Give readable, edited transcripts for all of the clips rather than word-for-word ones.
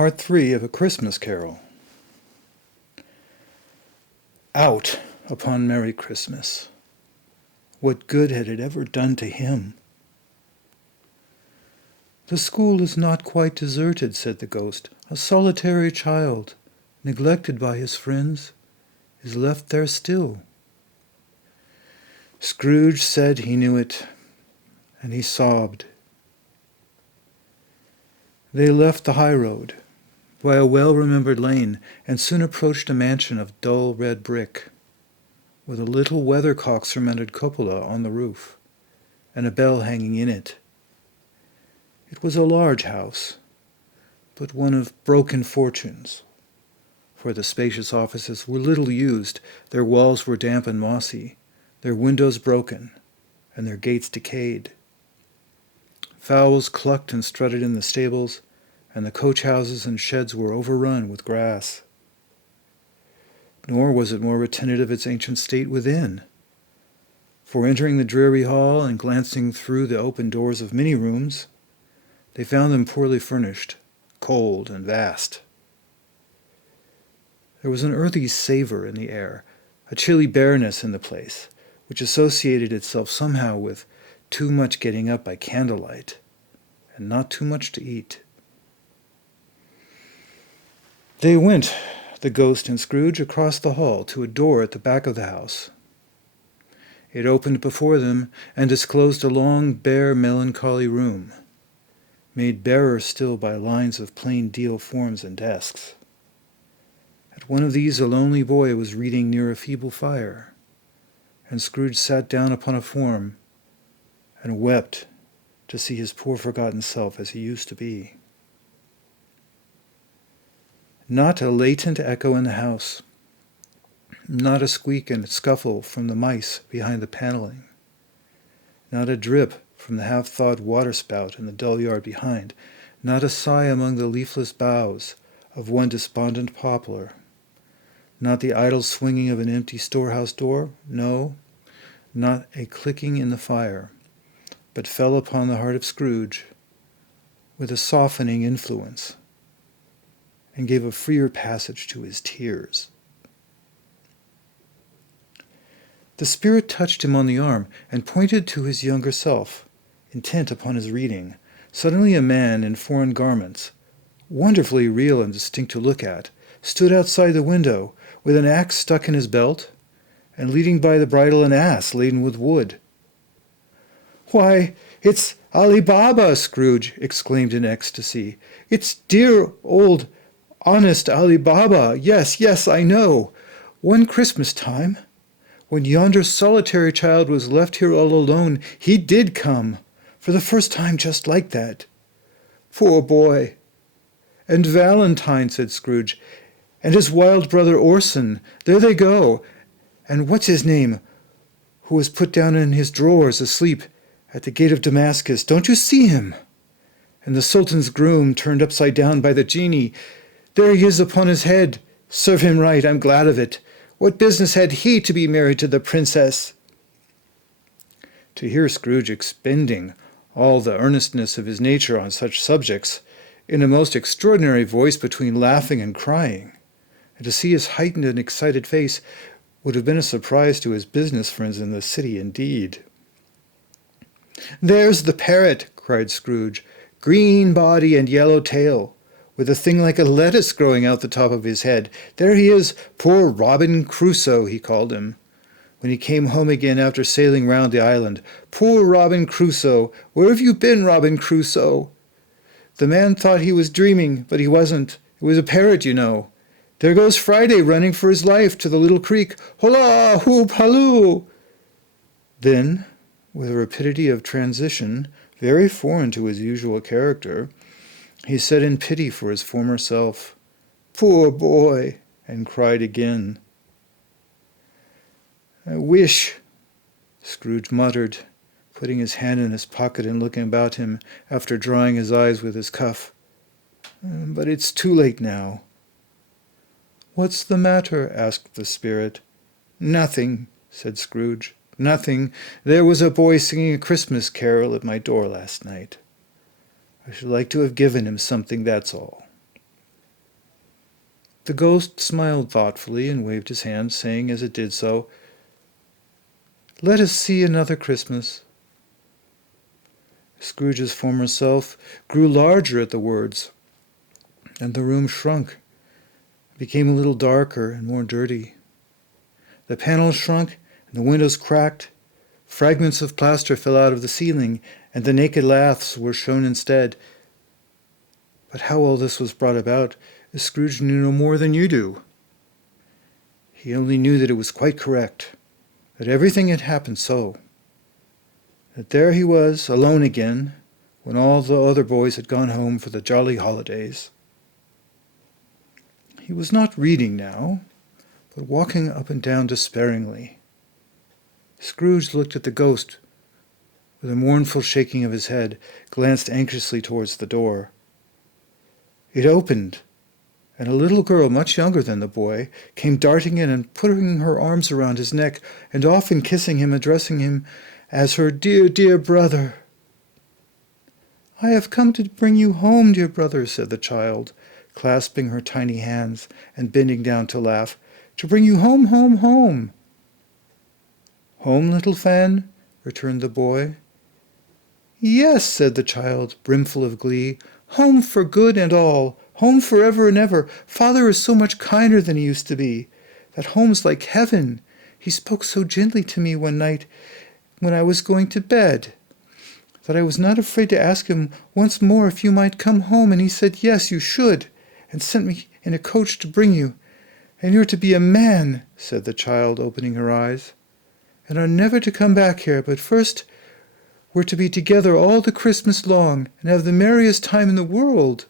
Part 3 of A Christmas Carol. Out upon Merry Christmas. What good had it ever done to him? The school is not quite deserted, said the ghost. A solitary child, neglected by his friends, is left there still. Scrooge said he knew it, and he sobbed. They left the high road by a well-remembered lane and soon approached a mansion of dull red brick, with a little weathercock-surmounted cupola on the roof, and a bell hanging in it. It was a large house, but one of broken fortunes, for the spacious offices were little used, their walls were damp and mossy, their windows broken, and their gates decayed. Fowls clucked and strutted in the stables, and the coach-houses and sheds were overrun with grass. Nor was it more retentive of its ancient state within, for entering the dreary hall and glancing through the open doors of many rooms, they found them poorly furnished, cold and vast. There was an earthy savor in the air, a chilly bareness in the place, which associated itself somehow with too much getting up by candlelight, and not too much to eat. They went, the ghost and Scrooge, across the hall to a door at the back of the house. It opened before them and disclosed a long, bare, melancholy room, made barer still by lines of plain deal forms and desks. At one of these a lonely boy was reading near a feeble fire, and Scrooge sat down upon a form and wept to see his poor forgotten self as he used to be. Not a latent echo in the house, not a squeak and scuffle from the mice behind the paneling, not a drip from the half-thawed waterspout in the dull yard behind, not a sigh among the leafless boughs of one despondent poplar, not the idle swinging of an empty storehouse door, no, not a clicking in the fire, but fell upon the heart of Scrooge with a softening influence, and gave a freer passage to his tears. The spirit touched him on the arm and pointed to his younger self, intent upon his reading. Suddenly a man in foreign garments, wonderfully real and distinct to look at, stood outside the window with an axe stuck in his belt and leading by the bridle an ass laden with wood. "Why, it's Ali Baba!" Scrooge exclaimed in ecstasy. "It's dear old honest Ali Baba. Yes, I know. One Christmas time, when yonder solitary child was left here all alone, he did come, for the first time just like that. Poor boy. And Valentine," said Scrooge, "and his wild brother Orson, there they go. And what's his name, who was put down in his drawers asleep at the gate of Damascus, don't you see him? And the Sultan's groom turned upside down by the genie. There he is upon his head. Serve him right, I'm glad of it. What business had he to be married to the princess?" To hear Scrooge expending all the earnestness of his nature on such subjects, in a most extraordinary voice between laughing and crying, and to see his heightened and excited face, would have been a surprise to his business friends in the city indeed. "There's the parrot," cried Scrooge, "green body and yellow tail, with a thing like a lettuce growing out the top of his head. There he is, poor Robin Crusoe, he called him, when he came home again after sailing round the island. Poor Robin Crusoe! Where have you been, Robin Crusoe? The man thought he was dreaming, but he wasn't. It was a parrot, you know. There goes Friday running for his life to the little creek. Holla, whoop, halloo!" Then, with a rapidity of transition very foreign to his usual character, he said in pity for his former self, "Poor boy," and cried again. "I wish," Scrooge muttered, putting his hand in his pocket and looking about him after drying his eyes with his cuff, "but it's too late now." "What's the matter?" asked the spirit. "Nothing," said Scrooge. "Nothing. There was a boy singing a Christmas carol at my door last night. I should like to have given him something, that's all." The ghost smiled thoughtfully and waved his hand, saying as it did so, "Let us see another Christmas." Scrooge's former self grew larger at the words, and the room shrunk, became a little darker and more dirty. The panels shrunk, and the windows cracked. Fragments of plaster fell out of the ceiling, and the naked laths were shown instead. But how all this was brought about, Scrooge knew no more than you do. He only knew that it was quite correct, that everything had happened so. That there he was, alone again, when all the other boys had gone home for the jolly holidays. He was not reading now, but walking up and down despairingly. Scrooge looked at the ghost with a mournful shaking of his head, glanced anxiously towards the door. It opened, and a little girl, much younger than the boy, came darting in and putting her arms around his neck, and often kissing him, addressing him as her dear, dear brother. "I have come to bring you home, dear brother," said the child, clasping her tiny hands and bending down to laugh. "To bring you home, home, home." "Home, little Fan?" returned the boy. "Yes," said the child, brimful of glee. "Home for good and all. Home forever and ever. Father is so much kinder than he used to be. That home's like heaven. He spoke so gently to me one night when I was going to bed, that I was not afraid to ask him once more if you might come home, and he said, yes, you should, and sent me in a coach to bring you. And you're to be a man," said the child, opening her eyes, "and are never to come back here, but first we're to be together all the Christmas long, and have the merriest time in the world."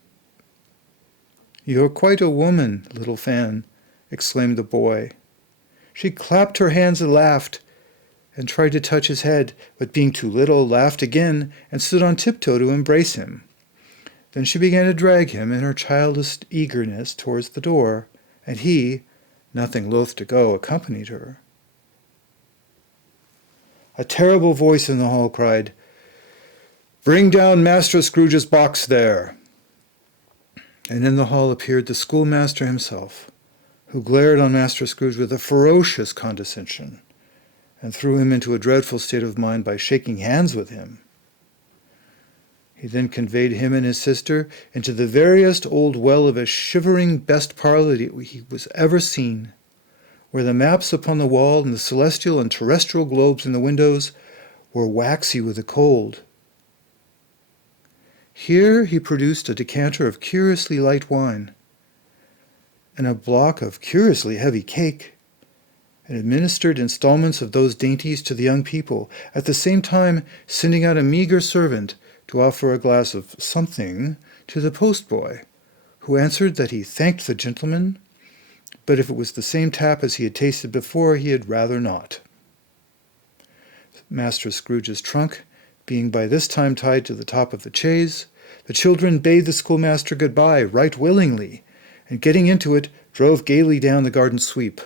"You're quite a woman, little Fan," exclaimed the boy. She clapped her hands and laughed, and tried to touch his head, but being too little, laughed again, and stood on tiptoe to embrace him. Then she began to drag him in her childish eagerness towards the door, and he, nothing loath to go, accompanied her. A terrible voice in the hall cried, "Bring down Master Scrooge's box there!" And in the hall appeared the schoolmaster himself, who glared on Master Scrooge with a ferocious condescension, and threw him into a dreadful state of mind by shaking hands with him. He then conveyed him and his sister into the veriest old well of a shivering best parlour that he was ever seen, where the maps upon the wall and the celestial and terrestrial globes in the windows were waxy with the cold. Here he produced a decanter of curiously light wine, and a block of curiously heavy cake, and administered installments of those dainties to the young people, at the same time sending out a meagre servant to offer a glass of something to the postboy, who answered that he thanked the gentleman, but if it was the same tap as he had tasted before, he had rather not. Master Scrooge's trunk being by this time tied to the top of the chaise, the children bade the schoolmaster good-bye right willingly, and getting into it, drove gaily down the garden sweep,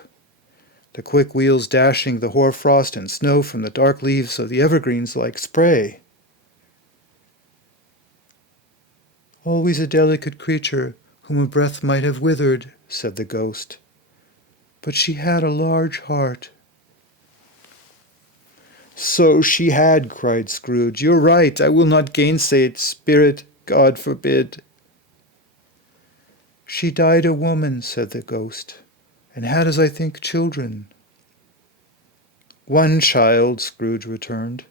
the quick wheels dashing the hoar-frost and snow from the dark leaves of the evergreens like spray. "Always a delicate creature, whom a breath might have withered," said the ghost. "But she had a large heart." "So she had," cried Scrooge. "You're right. I will not gainsay it. Spirit, God forbid." "She died a woman," said the ghost, "and had, as I think, children." "One child," Scrooge returned.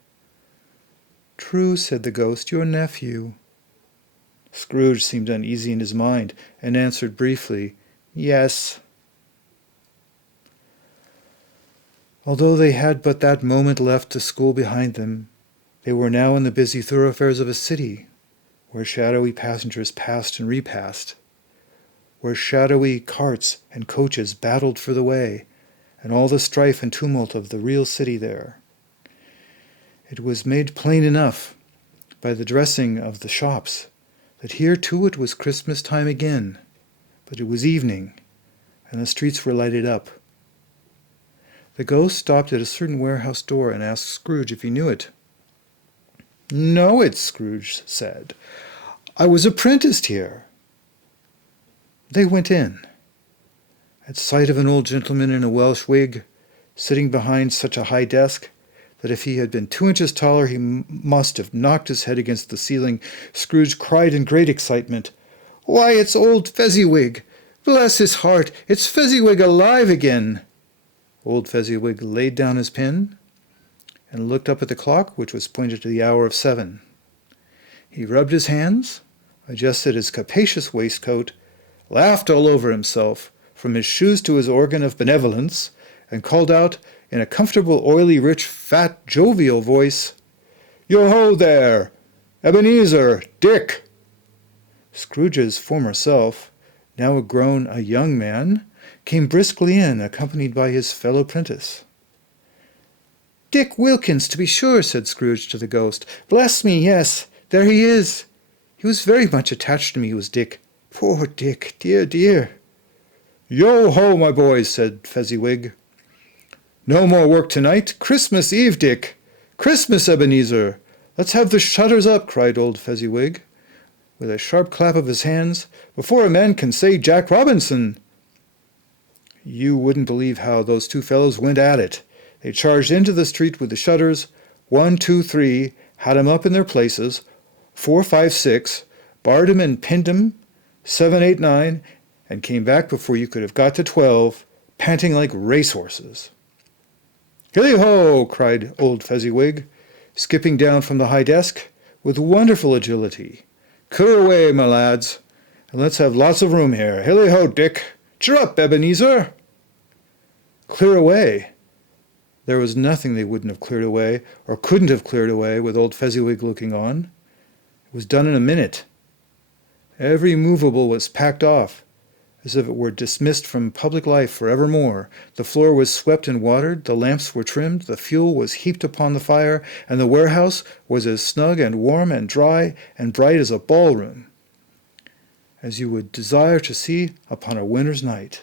"True," said the ghost, "your nephew." Scrooge seemed uneasy in his mind, and answered briefly, "Yes." Although they had but that moment left the school behind them, they were now in the busy thoroughfares of a city, where shadowy passengers passed and repassed, where shadowy carts and coaches battled for the way, and all the strife and tumult of the real city there. It was made plain enough by the dressing of the shops that here too it was Christmas time again, but it was evening, and the streets were lighted up. The ghost stopped at a certain warehouse door and asked Scrooge if he knew it. "Know it," Scrooge said. "I was apprenticed here." They went in. At sight of an old gentleman in a Welsh wig, sitting behind such a high desk, that if he had been 2 inches taller he must have knocked his head against the ceiling, Scrooge cried in great excitement, "Why, it's old Fezziwig! Bless his heart, it's Fezziwig alive again!" Old Fezziwig laid down his pen and looked up at the clock, which was pointed to the hour of 7. He rubbed his hands, adjusted his capacious waistcoat, laughed all over himself, from his shoes to his organ of benevolence, and called out in a comfortable, oily, rich, fat, jovial voice, "Yo-ho there! Ebenezer! Dick!" Scrooge's former self, now grown a young man, came briskly in, accompanied by his fellow prentice. "Dick Wilkins, to be sure," said Scrooge to the ghost. "Bless me, yes, there he is. He was very much attached to me, was Dick. Poor Dick, dear, dear." "Yo-ho, my boys," said Fezziwig. "No more work tonight. Christmas Eve, Dick. Christmas, Ebenezer. Let's have the shutters up," cried old Fezziwig, with a sharp clap of his hands, "before a man can say Jack Robinson." You wouldn't believe how those two fellows went at it. They charged into the street with the shutters, 1, 2, 3, had 'em up in their places, 4, 5, 6, barred 'em and pinned 'em, 7, 8, 9, and came back before you could have got to 12, panting like racehorses. "Hilly-ho!" cried old Fezziwig, skipping down from the high desk with wonderful agility. "Clear away, my lads, and let's have lots of room here. Hilly-ho, Dick! Cheer up, Ebenezer!" Clear away! There was nothing they wouldn't have cleared away, or couldn't have cleared away, with old Fezziwig looking on. It was done in a minute. Every movable was packed off, as if it were dismissed from public life for evermore. The floor was swept and watered, the lamps were trimmed, the fuel was heaped upon the fire, and the warehouse was as snug and warm and dry and bright as a ballroom, as you would desire to see upon a winter's night.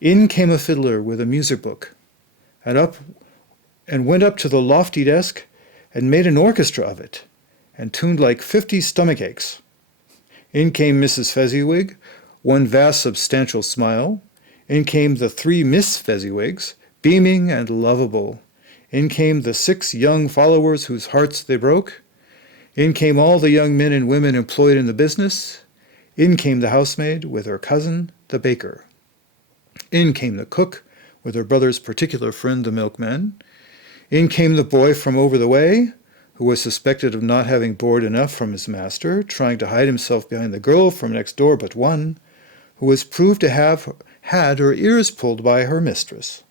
In came a fiddler with a music book, and went up to the lofty desk, and made an orchestra of it, and tuned like 50 stomach aches. In came Mrs. Fezziwig, one vast substantial smile. In came the 3 Miss Fezziwigs, beaming and lovable. In came the 6 young followers whose hearts they broke. In came all the young men and women employed in the business. In came the housemaid with her cousin, the baker. In came the cook with her brother's particular friend, the milkman. In came the boy from over the way, who was suspected of not having board enough from his master, trying to hide himself behind the girl from next door but one, who was proved to have had her ears pulled by her mistress.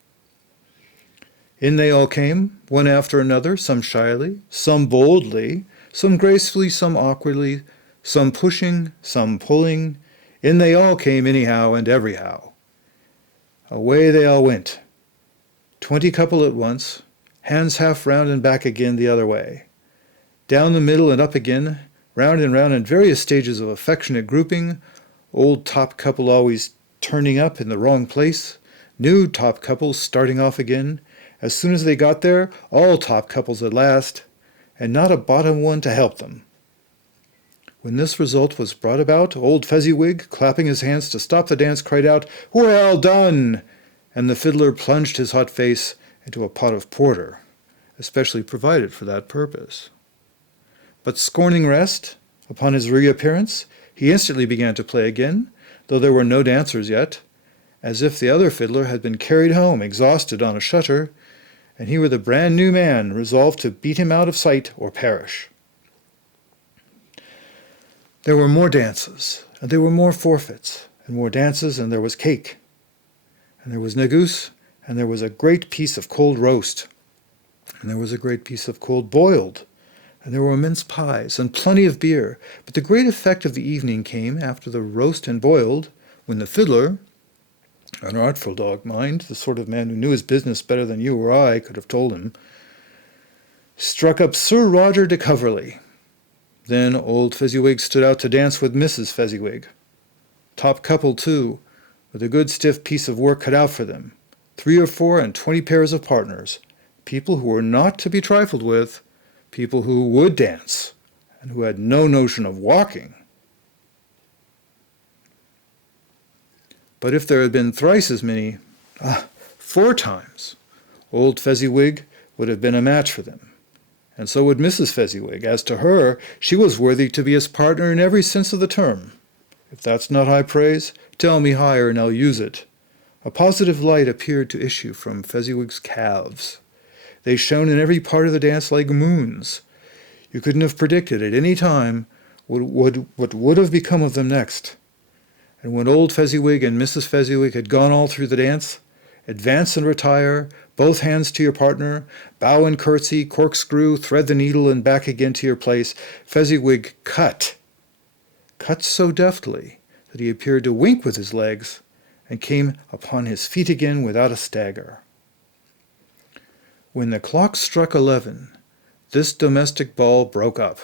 In they all came, one after another, some shyly, some boldly, some gracefully, some awkwardly, some pushing, some pulling. In they all came anyhow and everyhow. Away they all went, 20 couple at once, hands half round and back again the other way, down the middle and up again, round and round in various stages of affectionate grouping, old top couple always turning up in the wrong place, new top couples starting off again, as soon as they got there, all top couples at last, and not a bottom one to help them. When this result was brought about, old Fezziwig, clapping his hands to stop the dance, cried out, "Well done!" and the fiddler plunged his hot face into a pot of porter, especially provided for that purpose. But scorning rest, upon his reappearance, he instantly began to play again, though there were no dancers yet, as if the other fiddler had been carried home exhausted on a shutter, and he were the brand new man resolved to beat him out of sight or perish. There were more dances, and there were more forfeits, and more dances, and there was cake, and there was negus, and there was a great piece of cold roast, and there was a great piece of cold boiled, and there were mince pies, and plenty of beer. But the great effect of the evening came after the roast and boiled, when the fiddler, an artful dog, mind, the sort of man who knew his business better than you or I could have told him, struck up Sir Roger de Coverley. Then old Fezziwig stood out to dance with Mrs. Fezziwig. Top couple, too, with a good stiff piece of work cut out for them. 3 or 4 and 20 pairs of partners, people who were not to be trifled with, people who would dance, and who had no notion of walking. But if there had been thrice as many, 4 times, old Fezziwig would have been a match for them. And so would Mrs. Fezziwig. As to her, she was worthy to be his partner in every sense of the term. If that's not high praise, tell me higher and I'll use it. A positive light appeared to issue from Fezziwig's calves. They shone in every part of the dance like moons. You couldn't have predicted at any time what would have become of them next. And when old Fezziwig and Mrs. Fezziwig had gone all through the dance, advance and retire, both hands to your partner, bow and curtsy, corkscrew, thread the needle, and back again to your place, Fezziwig cut so deftly that he appeared to wink with his legs, and came upon his feet again without a stagger. When the clock struck 11, this domestic ball broke up.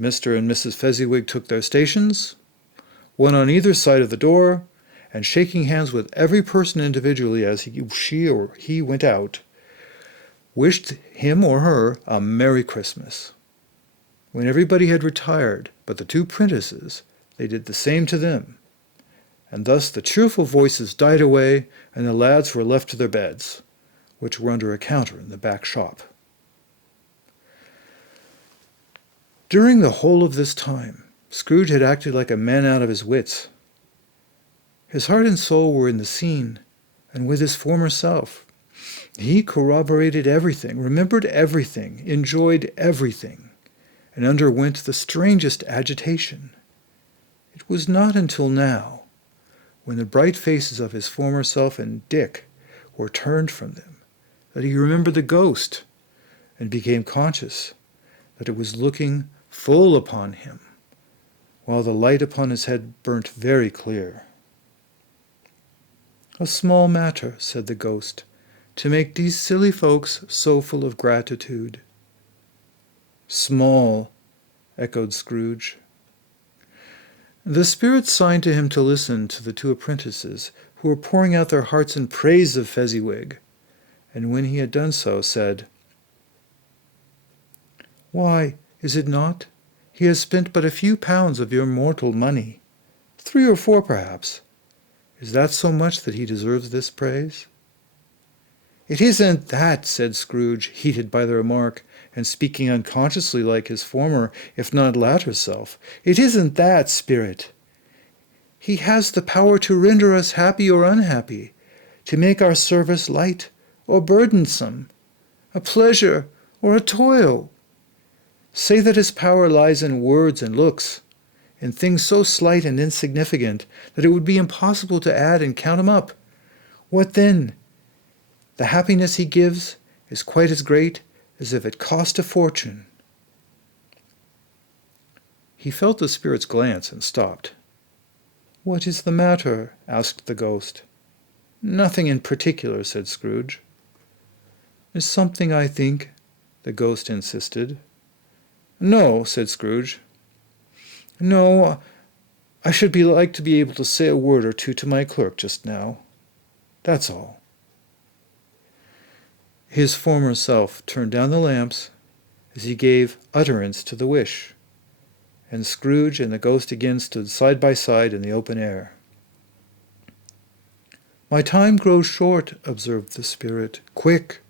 Mr. and Mrs. Fezziwig took their stations, one on either side of the door, and shaking hands with every person individually as she or he went out, wished him or her a Merry Christmas. When everybody had retired but the 2 prentices, they did the same to them, and thus the cheerful voices died away, and the lads were left to their beds, which were under a counter in the back shop. During the whole of this time, Scrooge had acted like a man out of his wits. His heart and soul were in the scene, and with his former self. He corroborated everything, remembered everything, enjoyed everything, and underwent the strangest agitation. It was not until now, when the bright faces of his former self and Dick were turned from them, that he remembered the ghost, and became conscious that it was looking full upon him, while the light upon his head burnt very clear. "A small matter," said the ghost, "to make these silly folks so full of gratitude." "Small," echoed Scrooge. The spirit signed to him to listen to the 2 apprentices, who were pouring out their hearts in praise of Fezziwig, and when he had done so, said, "Why, is it not? He has spent but a few pounds of your mortal money, 3 or 4 perhaps. Is that so much that he deserves this praise?" "It isn't that," said Scrooge, heated by the remark, and speaking unconsciously like his former, if not latter self. "It isn't that, spirit. He has the power to render us happy or unhappy, to make our service light or burdensome, a pleasure or a toil. Say that his power lies in words and looks, in things so slight and insignificant that it would be impossible to add and count them up. What then? The happiness he gives is quite as great as if it cost a fortune." He felt the spirit's glance and stopped. "What is the matter?" asked the ghost. "Nothing in particular," said Scrooge. "Is something, I think?" the ghost insisted. "No," said Scrooge. "No, I should like to be able to say a word or 2 to my clerk just now. That's all." His former self turned down the lamps as he gave utterance to the wish, and Scrooge and the ghost again stood side by side in the open air. "My time grows short," observed the spirit. "Quick!"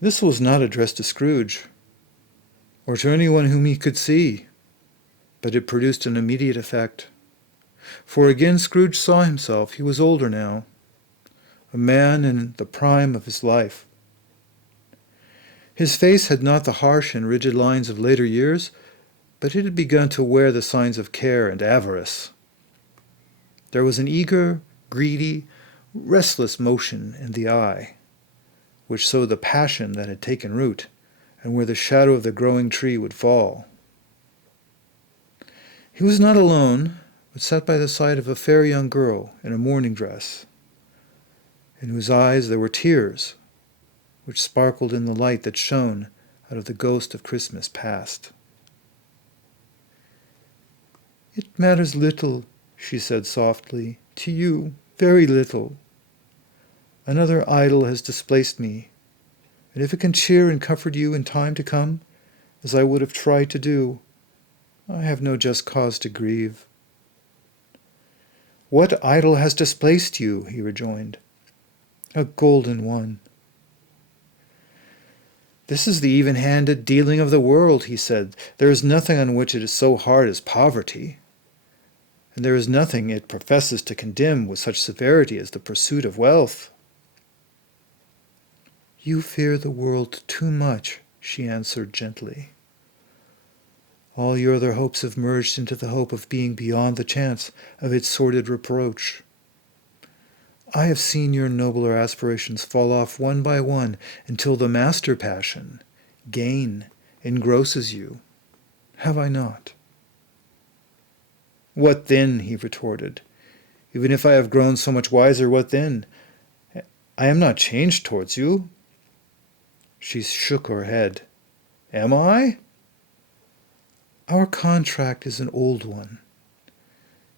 This was not addressed to Scrooge, or to anyone whom he could see, but it produced an immediate effect. For again Scrooge saw himself. He was older now, a man in the prime of his life. His face had not the harsh and rigid lines of later years, but it had begun to wear the signs of care and avarice. There was an eager, greedy, restless motion in the eye, which showed the passion that had taken root, and where the shadow of the growing tree would fall. He was not alone, but sat by the side of a fair young girl in a mourning dress, in whose eyes there were tears, which sparkled in the light that shone out of the ghost of Christmas past. "It matters little," she said softly, "to you, very little. Another idol has displaced me, and if it can cheer and comfort you in time to come, as I would have tried to do, I have no just cause to grieve." What idol has displaced you? He rejoined. A golden one. This is the even-handed dealing of the world, he said. There is nothing on which it is so hard as poverty, and there is nothing it professes to condemn with such severity as the pursuit of wealth. You fear the world too much, she answered gently. All your other hopes have merged into the hope of being beyond the chance of its sordid reproach. I have seen your nobler aspirations fall off one by one until the master passion, gain, engrosses you. Have I not? What then? He retorted. Even if I have grown so much wiser, what then? I am not changed towards you. She shook her head. Am I? Our contract is an old one.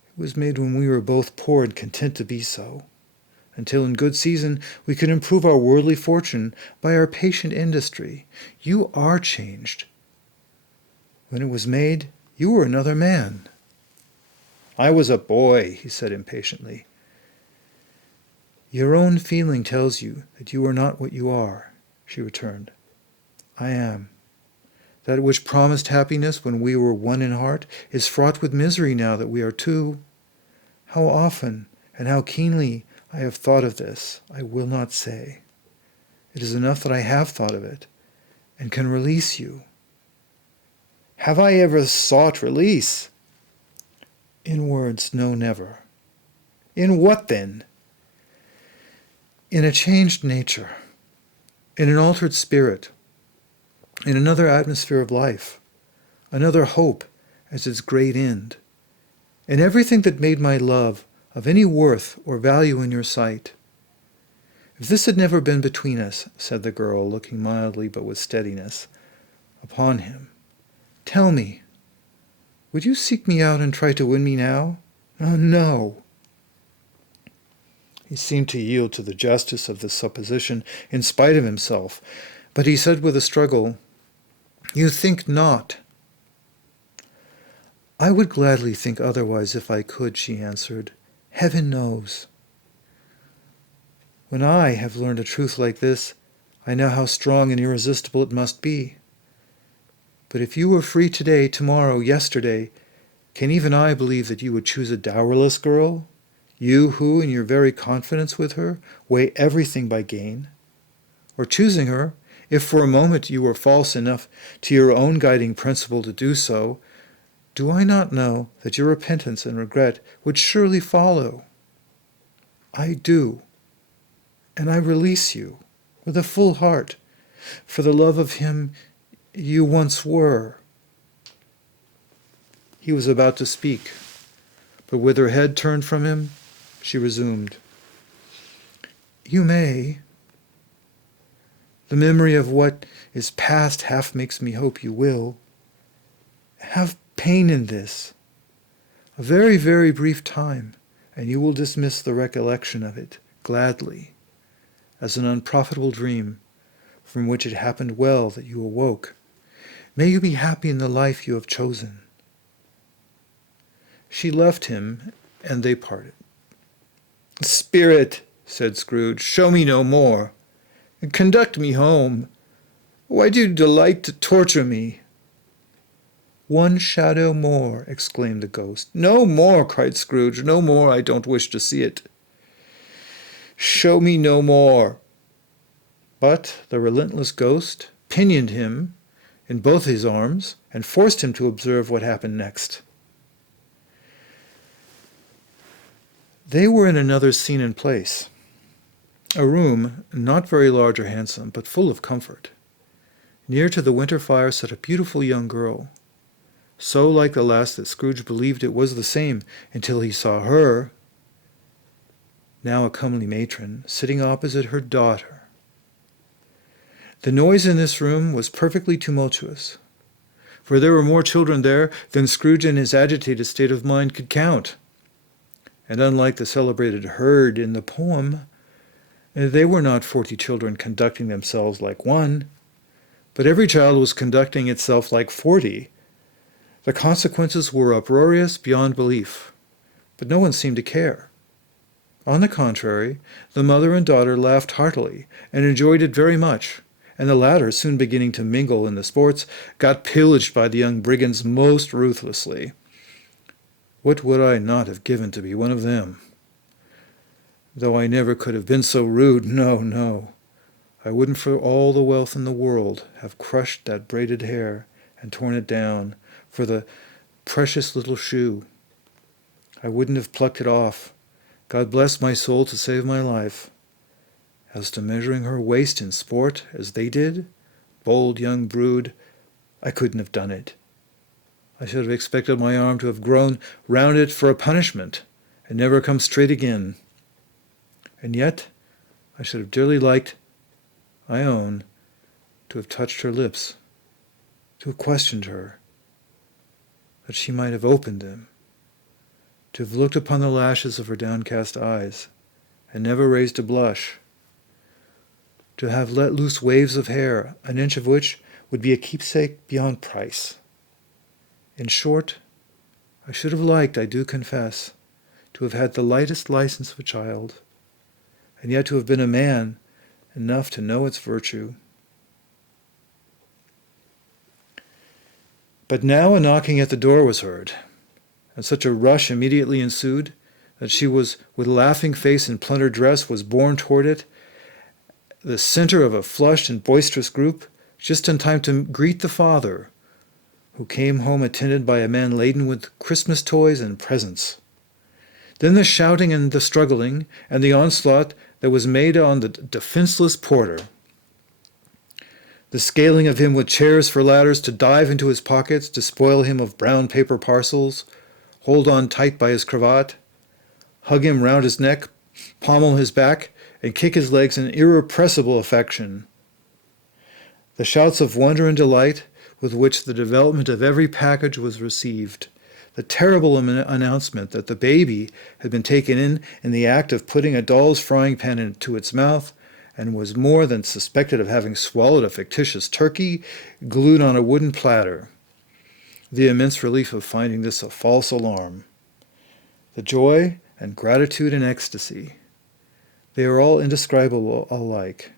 It was made when we were both poor and content to be so, until in good season we could improve our worldly fortune by our patient industry. You are changed. When it was made, you were another man. I was a boy, he said impatiently. Your own feeling tells you that you are not what you are, she returned. I am. That which promised happiness when we were one in heart is fraught with misery now that we are two. How often and how keenly I have thought of this, I will not say. It is enough that I have thought of it, and can release you. Have I ever sought release? In words, no, never. In what then? In a changed nature, in an altered spirit, in another atmosphere of life, another hope as its great end, in everything that made my love of any worth or value in your sight. If this had never been between us, said the girl, looking mildly but with steadiness upon him, tell me, would you seek me out and try to win me now? Oh, no. He seemed to yield to the justice of this supposition in spite of himself, but he said with a struggle, You think not. I would gladly think otherwise if I could, she answered. Heaven knows. When I have learned a truth like this, I know how strong and irresistible it must be. But if you were free today, tomorrow, yesterday, can even I believe that you would choose a dowerless girl? You who, in your very confidence with her, weigh everything by gain? Or choosing her, if for a moment you were false enough to your own guiding principle to do so, do I not know that your repentance and regret would surely follow? I do, and I release you with a full heart for the love of him you once were. He was about to speak, but with her head turned from him, she resumed. You may. The memory of what is past half makes me hope you will. Have pain in this. A very, very brief time, and you will dismiss the recollection of it gladly, as an unprofitable dream from which it happened well that you awoke. May you be happy in the life you have chosen. She left him, and they parted. Spirit, said Scrooge, show me no more. Conduct me home. Why do you delight to torture me? One shadow more, exclaimed the ghost. No more, cried Scrooge. No more. I don't wish to see it. Show me no more. But the relentless ghost pinioned him in both his arms and forced him to observe what happened next. They were in another scene and place. A room, not very large or handsome, but full of comfort. Near to the winter fire sat a beautiful young girl, so like the last that Scrooge believed it was the same until he saw her, now a comely matron, sitting opposite her daughter. The noise in this room was perfectly tumultuous, for there were more children there than Scrooge in his agitated state of mind could count. And unlike the celebrated herd in the poem, they were not 40 children conducting themselves like one, but every child was conducting itself like 40. The consequences were uproarious beyond belief, but no one seemed to care. On the contrary, the mother and daughter laughed heartily and enjoyed it very much, and the latter, soon beginning to mingle in the sports, got pillaged by the young brigands most ruthlessly. What would I not have given to be one of them? Though I never could have been so rude, no, no. I wouldn't for all the wealth in the world have crushed that braided hair and torn it down for the precious little shoe. I wouldn't have plucked it off. God bless my soul to save my life. As to measuring her waist in sport, as they did, bold young brood, I couldn't have done it. I should have expected my arm to have grown round it for a punishment, and never come straight again. And yet I should have dearly liked, I own, to have touched her lips, to have questioned her, that she might have opened them, to have looked upon the lashes of her downcast eyes, and never raised a blush, to have let loose waves of hair, an inch of which would be a keepsake beyond price. In short, I should have liked, I do confess, to have had the lightest license of a child, and yet to have been a man enough to know its virtue. But now a knocking at the door was heard, and such a rush immediately ensued that she was, with laughing face and plundered dress, was borne toward it, the center of a flushed and boisterous group, just in time to greet the father, who came home attended by a man laden with Christmas toys and presents. Then the shouting and the struggling, and the onslaught that was made on the defenseless porter. The scaling of him with chairs for ladders to dive into his pockets, to spoil him of brown paper parcels, hold on tight by his cravat, hug him round his neck, pommel his back, and kick his legs in irrepressible affection. The shouts of wonder and delight with which the development of every package was received, the terrible announcement that the baby had been taken in the act of putting a doll's frying pan into its mouth, and was more than suspected of having swallowed a fictitious turkey glued on a wooden platter. The immense relief of finding this a false alarm. The joy and gratitude and ecstasy. They are all indescribable alike.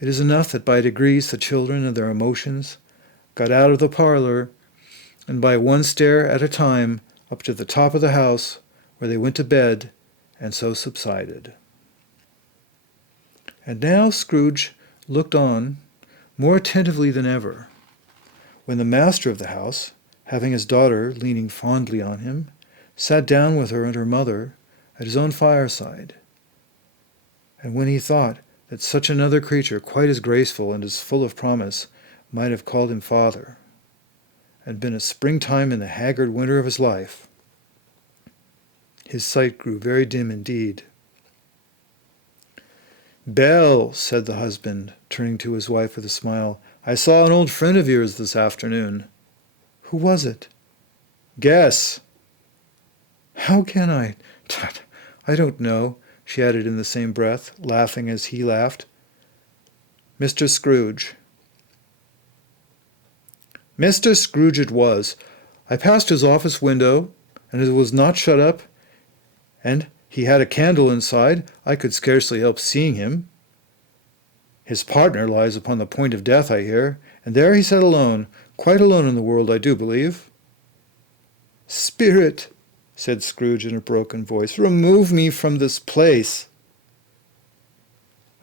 It is enough that by degrees the children and their emotions got out of the parlor, and by one stair at a time up to the top of the house, where they went to bed, and so subsided. And now Scrooge looked on more attentively than ever, when the master of the house, having his daughter leaning fondly on him, sat down with her and her mother at his own fireside. And when he thought that such another creature, quite as graceful and as full of promise, might have called him father, and been a springtime in the haggard winter of his life, his sight grew very dim indeed. "Belle," said the husband, turning to his wife with a smile, "I saw an old friend of yours this afternoon." "Who was it?" "Guess." "How can I? Tut, I don't know," she added in the same breath, laughing as he laughed. "Mr. Scrooge." Mr. Scrooge it was. I passed his office window, and as it was not shut up, and he had a candle inside, I could scarcely help seeing him. His partner lies upon the point of death, I hear, and there he sat alone, quite alone in the world, I do believe." "Spirit," said Scrooge in a broken voice, "remove me from this place."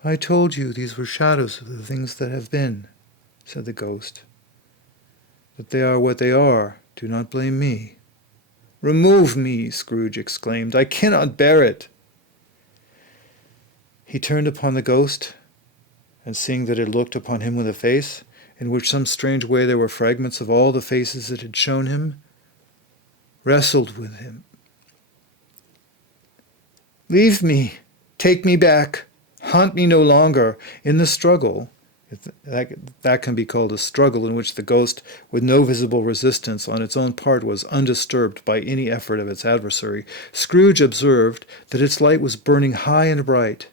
"I told you these were shadows of the things that have been," said the ghost. "That they are what they are, do not blame me." "Remove me," Scrooge exclaimed. "I cannot bear it." He turned upon the ghost, and seeing that it looked upon him with a face, in which some strange way there were fragments of all the faces it had shown him, wrestled with him. "Leave me. Take me back. Haunt me no longer." In the struggle, if that can be called a struggle in which the ghost, with no visible resistance on its own part, was undisturbed by any effort of its adversary, Scrooge observed that its light was burning high and bright,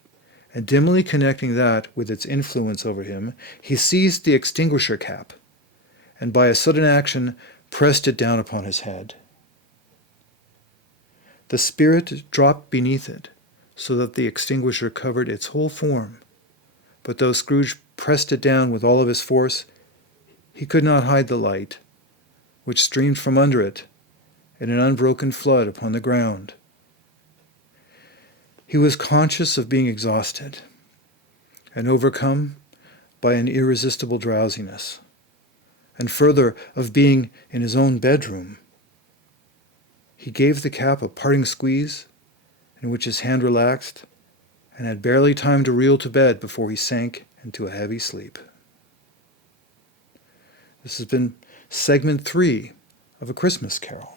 and dimly connecting that with its influence over him, he seized the extinguisher cap, and by a sudden action pressed it down upon his head. The spirit dropped beneath it, so that the extinguisher covered its whole form. But though Scrooge pressed it down with all of his force, he could not hide the light, which streamed from under it in an unbroken flood upon the ground. He was conscious of being exhausted and overcome by an irresistible drowsiness, and further, of being in his own bedroom. He gave the cap a parting squeeze, in which his hand relaxed, and had barely time to reel to bed before he sank into a heavy sleep. This has been segment 3 of A Christmas Carol.